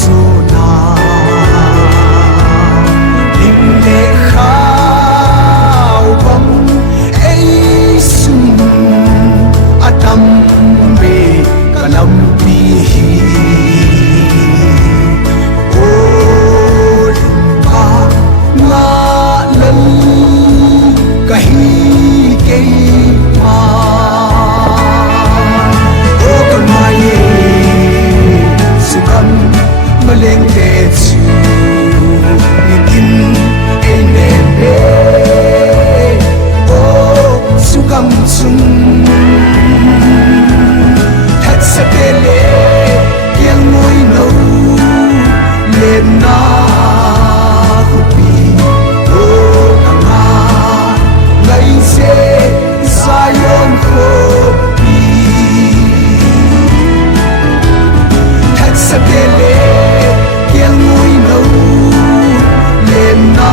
zo na ling le khao bam ei sun atam be kalam pi o lumpa na lan kahi ke ma o kamaye sukam maleng te chu nikin ene be o sukam sum that satele yang moi no le na khupi o kanga ngai se Zion khupi that satele yang moi no le na